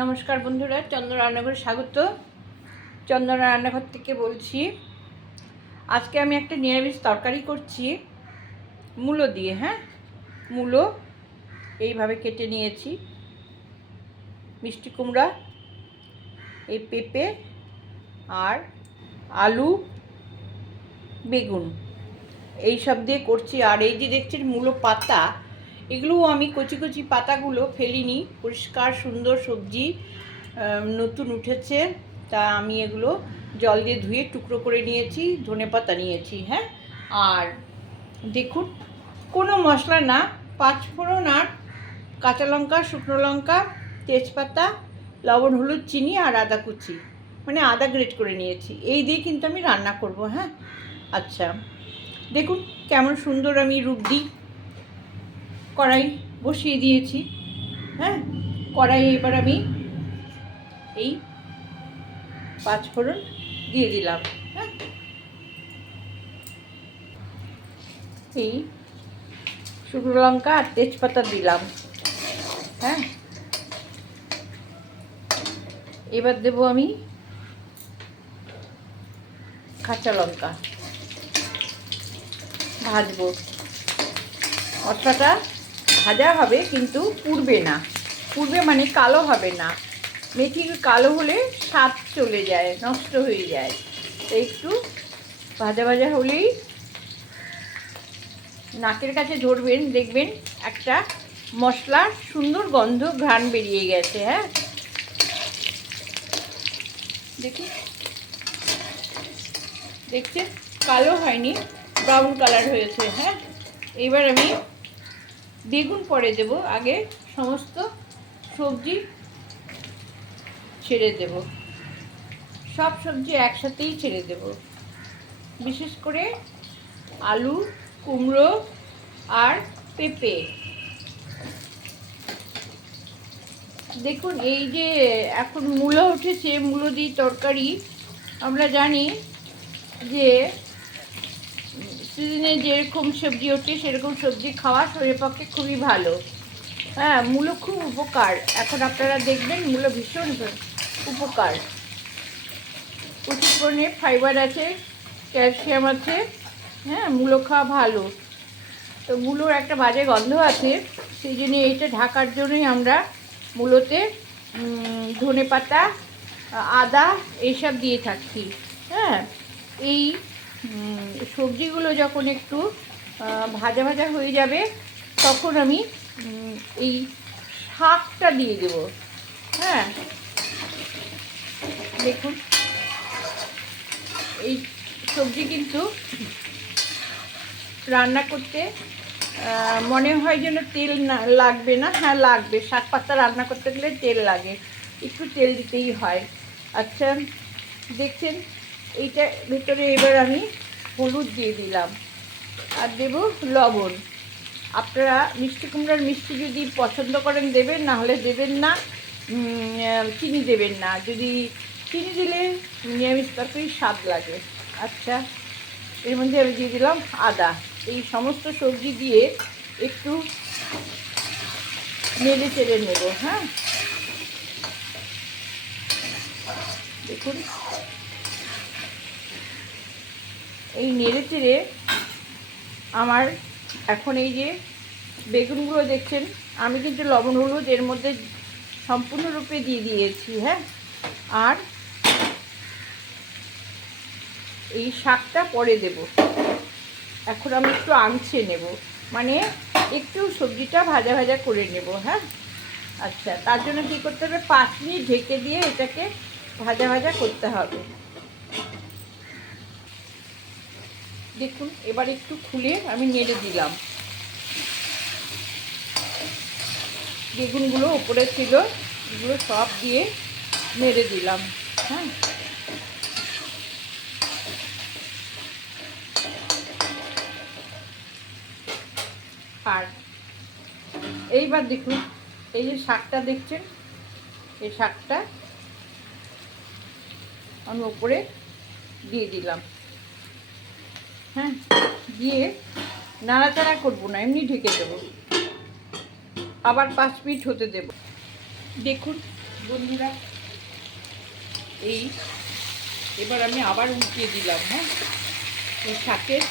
নমস্কার বন্ধুরা, চন্দন রান্নাঘরে স্বাগত। চন্দন রান্নাঘর থেকে বলছি, আজকে আমি একটা নিরামিষ তরকারি করছি, মূলো দিয়ে হ্যাঁ? মূলো, এইভাবে কেটে নিয়েছি। মিষ্টি কুমড়া, এই পেঁপে আর আলু, বেগুন, এই সব দিয়ে করছি। আর এই যে দেখছেন মূলো পাতা এগুলোও আমি কচি কচি পাতাগুলো ফেলিনি। পরিষ্কার, সুন্দর সবজি নতুন উঠেছে। তা আমি এগুলো জল দিয়ে ধুয়ে টুকরো করে নিয়েছি, ধনে পাতা নিয়েছি হ্যাঁ? আর দেখুন, কোনো মশলা না পাঁচ ফোড়ন আর কাঁচা লঙ্কা, শুকনো লঙ্কা, তেজপাতা, লবণ, হলুদ, চিনি আর আদা কুচি। মানে আদা গ্রেট করে নিয়েছি। এই দিয়ে কিন্তু আমি রান্না করব হ্যাঁ? আচ্ছা দেখুন, কেমন সুন্দর আমি রূপ দিই। কড়াই বসিয়ে দিয়েছি। হ্যাঁ? কড়াই এবার আমি এই পাঁচ ফোড়ন দিয়ে দিলাম। হ্যাঁ? এই শুকনো লঙ্কা আর তেজপাতা দিলাম। হ্যাঁ? এবার দেব আমি কাঁচা লঙ্কা। ভাজবো। মশলাটা ভাজা হবে কিন্তু পুড়বে না। পুড়বে মানে কালো হবে না। মেথি কালো হলে স্বাদ চলে যায়, নষ্ট হয়ে যায়। একটু ভাজা ভাজা হলেই নাকের কাছে ধরবেন, দেখবেন একটা মশলার সুন্দর গন্ধ ঘ্রাণ বেরিয়ে গেছে হ্যাঁ? দেখি। দেখছেন? কালো হয়নি ব্রাউন কালার হয়েছে হ্যাঁ? এবার আমি বেগুন পরে দেব। আগে সমস্ত সবজি ছেড়ে দেব। সব সবজি একসাথেই ছেড়ে দেব। বিশেষ করে আলু, কুমড়ো আর পেঁপে। দেখুন, এই যে এখন মূলো উঠেছে, মূলো দিয়ে তরকারি, আমরা জানি যে সিজনে যেরকম সবজি ওঠে, সেরকম সবজি খাওয়া শরীরের পক্ষে খুবই ভালো। হ্যাঁ মূলো খুব উপকার। এখন আপনারা দেখবেন মূলো ভীষণ উপকার। প্রচুর ফাইবার আছে ক্যালসিয়াম আছে হ্যাঁ মূলো খাওয়া ভালো। তো মূলোর একটা বাজে গন্ধ আছে, সেই জন্য এইটা ঢাকার জন্যই আমরা মূলোতে ধনে পাতা আদা, এইসব দিয়ে থাকি। হ্যাঁ এই সবজিগুলো যখন একটু ভাজা ভাজা হয়ে যাবে, তখন আমি এই শাকটা দিয়ে দেব। হ্যাঁ? দেখুন। এই সবজি কিন্তু রান্না করতে মনে হয় যেন তেল না, লাগবে না। হ্যাঁ লাগবে। শাক পাতা রান্না করতে গেলে তেল লাগে। একটু তেল দিতেই হয়। আচ্ছা দেখছেন? এইটা ভেতরে এবার আমি হলুদ দিয়ে দিলাম। আর দেব লবণ। আপনারা মিষ্টি কুমড়ার মিষ্টি যদি পছন্দ করেন দেবেন, না হলে দেবেন না। চিনি দেবেন না। যদি চিনি দিলে নিরামিষ তরকারি স্বাদ লাগে। আচ্ছা এর মধ্যে আমি দিয়ে দিলাম আদা। এই সমস্ত সবজি দিয়ে একটু নেড়ে চেড়ে নেব হ্যাঁ? দেখুন। এই নেড়ে চেড়ে আমার এখন এই যে বেগুনগুলো দেখছেন, আমি কিন্তু লবণ, হলুদ এর মধ্যে সম্পূর্ণরূপে দিয়ে দিয়েছি হ্যাঁ? আর এই শাকটা পরে দেব। এখন আমি একটু আঁচে নেব মানে একটু সবজিটা ভাজা ভাজা করে নেব হ্যাঁ? আচ্ছা তার জন্য কী করতে হবে? পাঁচ মিনিট ঢেকে দিয়ে এটাকে ভাজা ভাজা করতে হবে। দেখুন, এবার একটু খুলে আমি নেড়ে দিলাম। বেগুনগুলো ওপরে ছিল, এগুলো সব দিয়ে নেড়ে দিলাম হ্যাঁ। আর এইবার দেখুন, এই যে শাকটা দেখছেন, এই শাকটা আমি ওপরে দিয়ে দিলাম। হ্যাঁ দিয়ে নাড়াচাড়া করব না, এমনি ঢেকে দেবো। আবার পাঁচ মিনিট হতে দেব। দেখুন বন্ধুরা, এই এবার আমি আবার উল্টিয়ে দিলাম হ্যাঁ। এই শাকের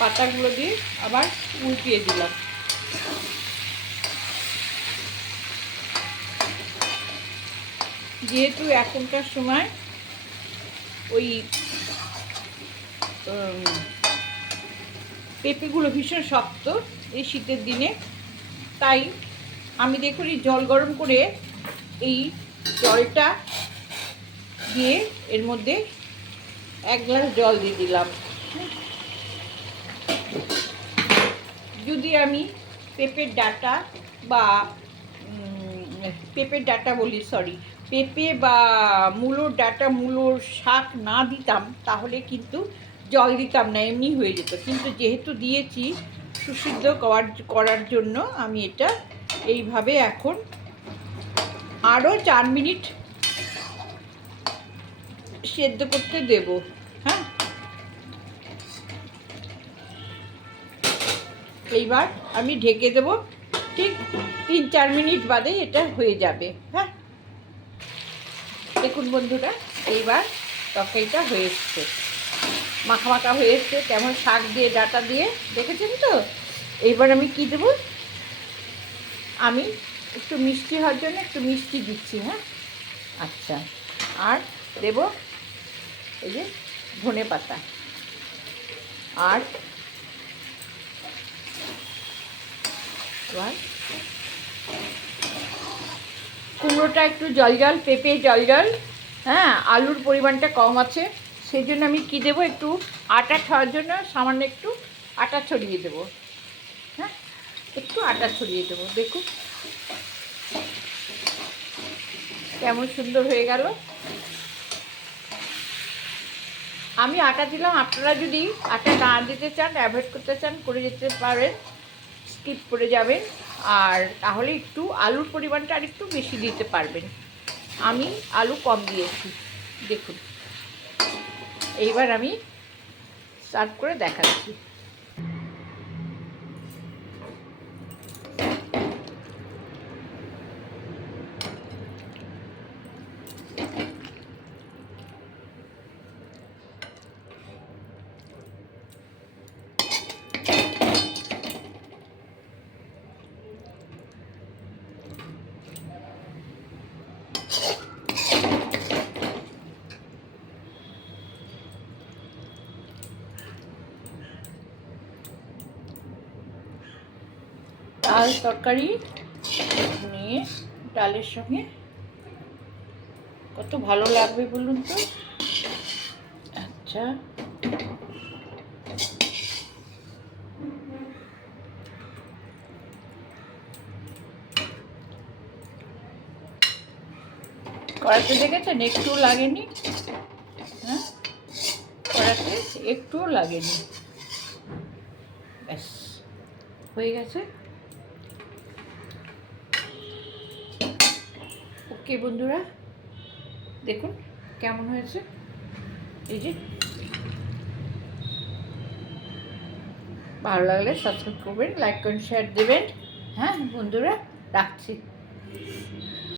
পাতাগুলো দিয়ে আবার উল্টিয়ে দিলাম। যেহেতু এখনকার সময় ওই পেঁপেগুলো ভীষণ শক্ত এই শীতের দিনে। তাই আমি দেখুন এই জল গরম করে এই জলটা দিয়ে এর মধ্যে এক গ্লাস জল দিয়ে দিলাম। যদি আমি পেঁপের ডাটা বা পেঁপের ডাটা বলি সরি পেঁপে বা মূলোর ডাটা, মূলোর শাক না দিতাম, তাহলে কিন্তু জল দিতাম না, এমনি হয়ে যেত। কিন্তু যেহেতু দিয়েছি, সুসিদ্ধ করার করার জন্য আমি এটা এইভাবে এখন আরও চার মিনিট সেদ্ধ করতে দেব হ্যাঁ? এইবার আমি ঢেকে দেব, ঠিক তিন চার মিনিট বাদে এটা হয়ে যাবে হ্যাঁ? দেখুন বন্ধুরা, এইবার তরকারিটা হয়ে এসছে। মাখা মাখা হয়ে এসছে, কেমন শাক দিয়ে, ডাটা দিয়ে, দেখেছেন তো? এইবার আমি কি দেবো? আমি একটু মিষ্টি হওয়ার জন্য একটু মিষ্টি দিচ্ছি হ্যাঁ? আচ্ছা আর দেব এই যে ধনে পাতা। আর কুমড়োটা একটু জল জল, পেঁপে জল জল হ্যাঁ আলুর পরিমাণটা কম আছে। সেই জন্য আমি কী দেবো একটু আটা খাওয়ার জন্য সামান্য একটু আটা ছড়িয়ে দেবো। হ্যাঁ? একটু আটা ছড়িয়ে দেবো দেখুন কেমন সুন্দর হয়ে গেল। আমি আটা দিলাম, আপনারা যদি আটা না দিতে চান অ্যাভয়েড করতে চান, করে যেতে পারেন স্কিপ করে যাবেন। আর তাহলে একটু আলুর পরিমাণটা আর একটু বেশি দিতে পারবেন। আমি আলু কম দিয়েছি, দেখুন। এইবার আমি সার্ভ করে দেখাচ্ছি। ডাল তরকারি, নিয়ে ডালের সঙ্গে। কত ভালো লাগবে বলুন তো? আচ্ছা। কড়াতে দেখেছেন? একটুও লাগেনি। হ্যাঁ? কড়াতে একটুও লাগেনি। ব্যাস, হয়ে গেছে। ওকে বন্ধুরা? দেখুন, কেমন হয়েছে? এই যে। ভালো লাগলে সাবস্ক্রাইব করবেন লাইক করেন শেয়ার দেবেন। হ্যাঁ বন্ধুরা, রাখছি।